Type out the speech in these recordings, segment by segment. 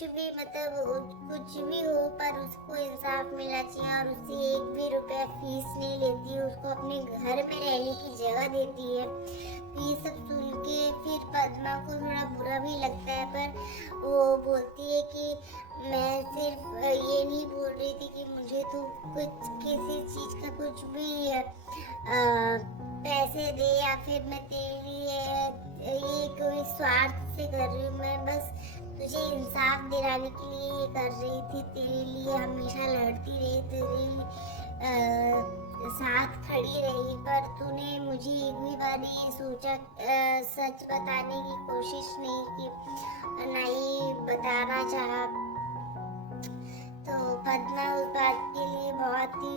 कुछ भी कुछ भी हो, पर उसको इंसाफ मिलना चाहिए और उससे 1 भी रुपया फीस नहीं लेती है, उसको अपने घर में रहने की जगह देती है। तो ये सब सुन के फिर पद्मा को थोड़ा बुरा भी लगता है, पर वो बोलती है कि मैं सिर्फ ये नहीं बोल रही थी कि मुझे तो कुछ किसी चीज़ का कुछ भी पैसे दे या फिर मैं तेरे लिए ये कोई स्वार्थ से कर रही हूँ, मैं बस तुझे इंसाफ दिलाने के लिए ये कर रही थी, तेरे लिए हमेशा लड़ती रही, साथ खड़ी रही, पर तूने मुझे एक भी बार ये सोचा, सच बताने की कोशिश नहीं की, ना ही बताना चाहा। तो पद्मा उस बात के लिए बहुत ही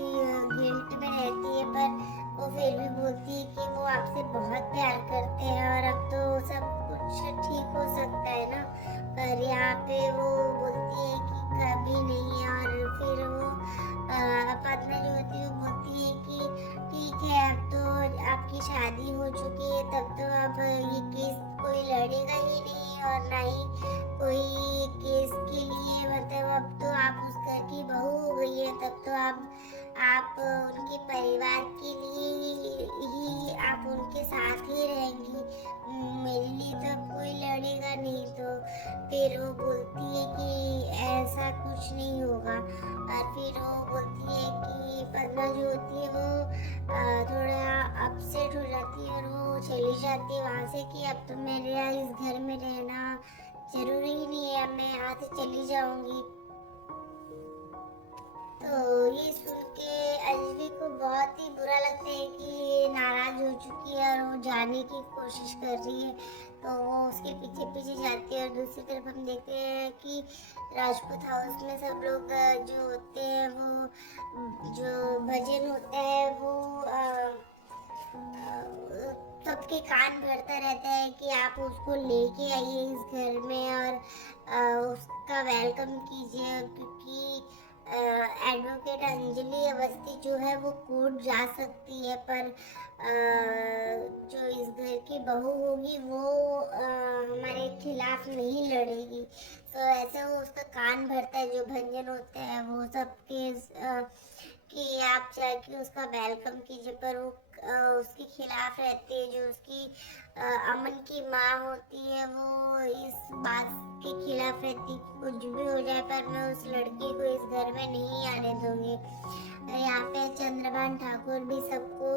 गिल्ट में रहती है, पर वो फिर भी बोलती है कि वो आपसे बहुत प्यार करते हैं और अब तो सब कुछ ठीक हो सकता है ना। पर यहाँ पे वो बोलती है कि कभी नहीं, और फिर वो पद्मा जो होती है वो बोलती है कि ठीक है, अब तो आपकी शादी हो चुकी है, तब तो अब ये केस कोई लड़ेगा ही नहीं, और ना ही कोई केस के लिए, मतलब अब तो आप उस घर की बहू हो गई है, तब तो आप उनके परिवार के लिए ही आप उनके साथ ही रहेंगी, मेरे लिए तो अब कोई लड़ेगा नहीं। तो फिर वो बोलती है कि ऐसा कुछ नहीं होगा, और फिर वो बोलती है कि पद्मा जो होती है वो थोड़ा अपसेट हो जाती है और वो चली जाती है वहाँ से कि अब तो मेरे इस घर में रहना जरूरी ही नहीं है, मैं यहाँ से चली जाऊंगी। तो ये सुन के अंजलि को बहुत ही बुरा लगता है कि ये नाराज हो चुकी है और वो जाने की कोशिश कर रही है, तो वो उसके पीछे पीछे जाती है। और दूसरी तरफ हम देखते हैं कि राजपूत हाउस में सब लोग जो होते हैं, वो जो भजन होता है वो सबके कान भरता रहता है कि आप उसको लेके आइए इस घर में और उसका वेलकम कीजिए, क्योंकि एडवोकेट अंजलि अवस्थी जो है वो कोर्ट जा सकती है, पर जो इस घर की बहू होगी वो हमारे खिलाफ नहीं लड़ेगी। तो ऐसे वो उसका कान भरता है, जो भंजन होते हैं वो सबके कि आप जाके उसका वेलकम कीजिए, पर वो उसके खिलाफ रहती है। जो उसकी अमन की माँ होती है वो इस बात के खिलाफ रहती कि कुछ भी हो जाए, पर मैं उस लड़की को इस घर में नहीं आने दूंगी। यहाँ पे चंद्रभान ठाकुर भी सबको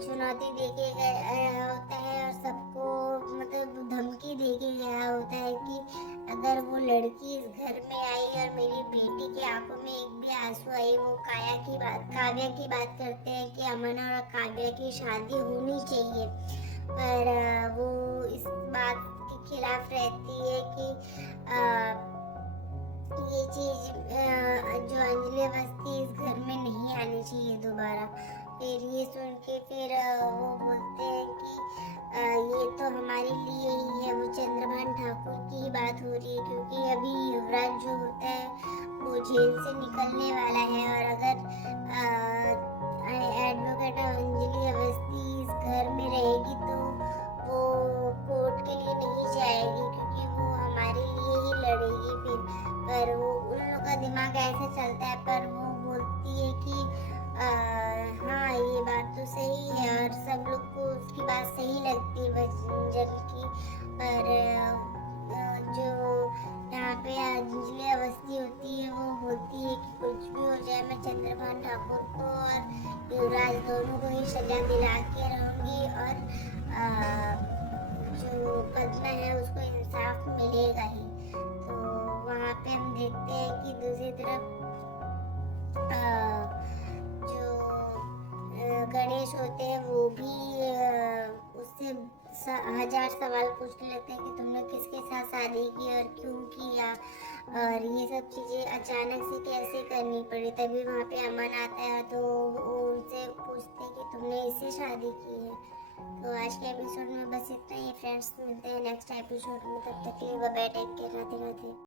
चुनौती देके गया होता है और सबको मतलब धमकी देके गया होता है कि अगर वो लड़की इस घर में आई और मेरी बेटी की आंखों में एक भी आंसू आई, वो काव्या की बात करते हैं कि अमन और काव्या की शादी होनी चाहिए, पर वो इस बात के खिलाफ रहती है कि ये चीज जो अंजलि अवस्थी इस घर में नहीं आनी चाहिए दोबारा। फिर ये सुन के फिर वो बोलते हैं कि ये तो हमारे लिए ही है, वो चंद्रभान ठाकुर की ही बात हो रही है, क्योंकि अभी युवराज जो होता है वो जेल से निकलने वाला है, और अगर एडवोकेट अंजलि अवस्थी इस घर में रहेगी तो वो कोर्ट के लिए नहीं जाएगी, क्योंकि वो हमारे लिए ही लड़ेगी फिर। पर वो उन लोगों का दिमाग ऐसे चलता है, पर वो बोलती है कि हाँ ये बात तो सही है, और सब लोग को उसकी बात सही लगती है भंजन की। पर जो यहाँ पे अंजलि अवस्थी होती है वो बोलती है कि कुछ भी हो जाए, मैं चंद्रभान ठाकुर को और युवराज दोनों को ही सजा दिला के रहूंगी, और जो पद्मा है उसको इंसाफ मिलेगा ही। तो वहाँ पे हम देखते हैं कि दूसरी तरफ जो गणेश होते हैं वो भी उससे 1000 सवाल पूछने लगते हैं कि तुमने किसके साथ शादी की और क्यों किया, और ये सब चीज़ें अचानक से कैसे करनी पड़ी। तभी वहाँ पे अमन आता है, तो वो उनसे पूछते हैं कि तुमने इससे शादी की है। तो आज के एपिसोड में बस इतना ही फ्रेंड्स, मिलते हैं नेक्स्ट एपिसोड में, तब तक के लिए bye bye, take care, Radhe Radhe.